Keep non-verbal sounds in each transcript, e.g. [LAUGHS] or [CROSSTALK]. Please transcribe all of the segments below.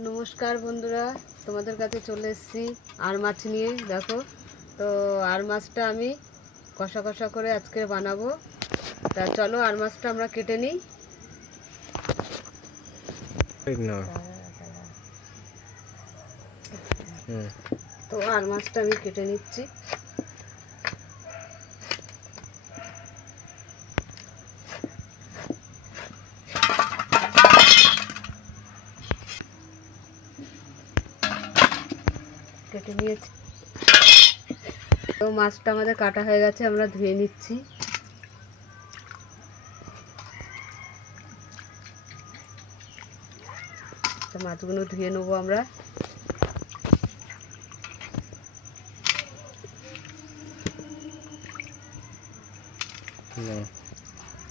নমস্কার বন্ধুরা তোমাদের কাছে চলে এসেছি আর মাছ নিয়ে দেখো। তো আর মাছটা আমি কষা কষা করে আজকে বানাবো। তা চলো আর মাছটা আমরা কেটে নিই। তো আর মাছটা আমি কেটে নিচ্ছি। কেটে নিয়েছি। তো মাছটা আমাদের কাটা হয়ে গেছে আমরা ধুয়ে নিচ্ছি। মাছগুলো ধুয়ে নেব আমরা।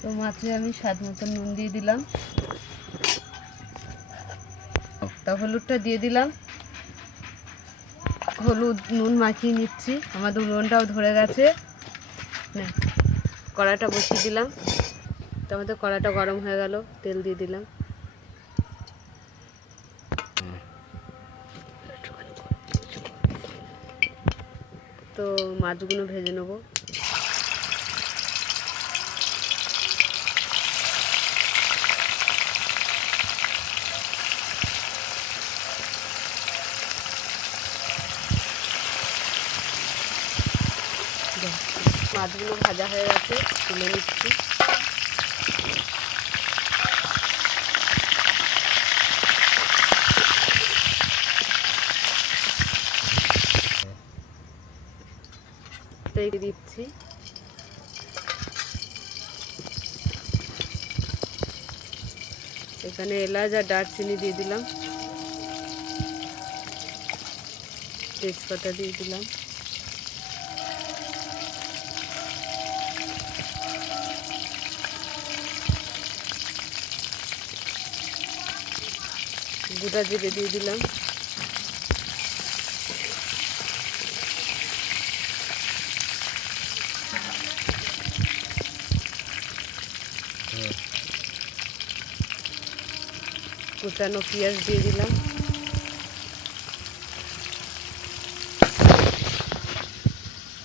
তো মাছে আমি স্বাদ মতন নুন দিয়ে দিলাম। তা হলুদটা দিয়ে দিলাম। হলুদ নুন মাখিয়ে নিচ্ছি। আমাদের উনুনটাও ধরে গেছে। কড়াটা বসিয়ে দিলাম। তো আমাদের কড়াটা গরম হয়ে গেল, তেল দিয়ে দিলাম। তো মাছগুলো ভেজে নেব। মাছগুলো ভাজা হয়ে গেছে, তুলে নিচ্ছি। দিচ্ছি। এখানে এলাচ আর দারচিনি দিয়ে দিলাম। তেজপাতা দিয়ে দিলাম। গোটা জিরে দিয়ে দিলাম। কুচানো পেঁয়াজ দিয়ে দিলাম।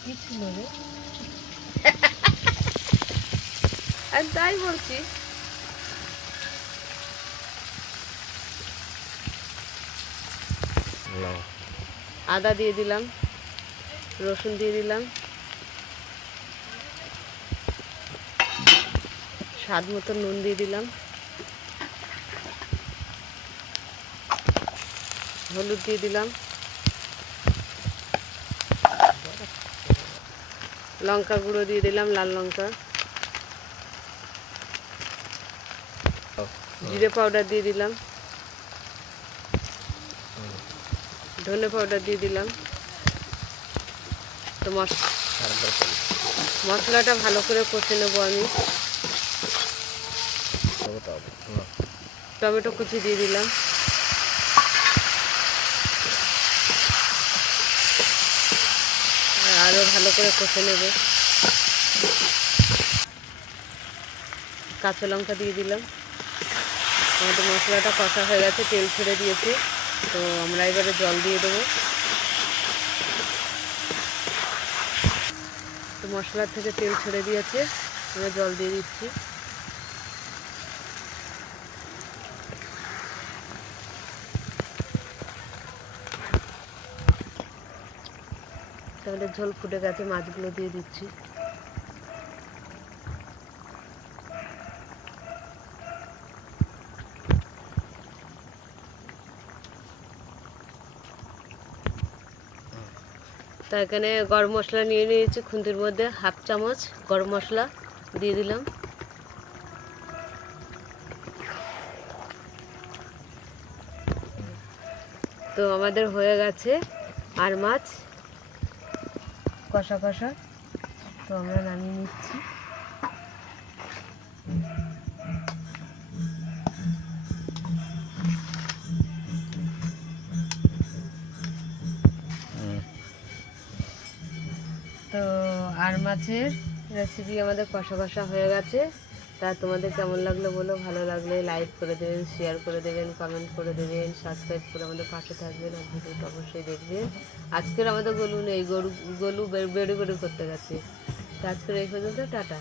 কি ছিল রে? [LAUGHS] আমি তাই বলছি। আদা দিয়ে দিলাম রসুন দিয়ে দিলাম। স্বাদ মতো নুন দিয়ে দিলাম। হলুদ দিয়ে দিলাম। লঙ্কা গুঁড়ো দিয়ে দিলাম লাল লঙ্কা। জিরে পাউডার দিয়ে দিলাম। ধনে পাউডার দিয়ে দিলাম। তো মশ- মশলাটা ভালো করে কষে নেব আমি। টমেটো কুচি দিয়ে দিলাম। আরও ভালো করে কষে নেব। কাঁচা লঙ্কা দিয়ে দিলাম। আমাদের মশলাটা কষা হয়ে গেছে, তেল ছেড়ে দিয়েছে। তো আমরা এবারে জল দিয়ে দেবো। তো মশলার থেকে তেল ছেড়ে দিয়েছে আমরা জল দিয়ে দিচ্ছি। তাহলে ঝোল ফুটে গেছে, মাছগুলো দিয়ে দিচ্ছি। তা এখানে গরম মশলা নিয়ে নিয়েছি খুন্তির মধ্যে হাফ চামচ গরম মশলা দিয়ে দিলাম। তো আমাদের হয়ে গেছে আর মাছ। কষা কষা। তো আমরা নামিয়ে নিচ্ছি। আর মাছের রেসিপি আমাদের কষা কষা হয়ে গেছে। তা তোমাদের কেমন লাগল বলো? ভালো লাগলে লাইক করে দেবেন শেয়ার করে দেবেন কমেন্ট করে দেবেন সাবস্ক্রাইব করে আমাদের পাশে থাকবেন আর ভিডিওটা অবশ্যই দেখবেন। আজকের আমাদের গলু নেই, গরু, গলু বেড়ে বেড়ে করতে গেছে। তা আজকের এই পর্যন্ত, টাটা।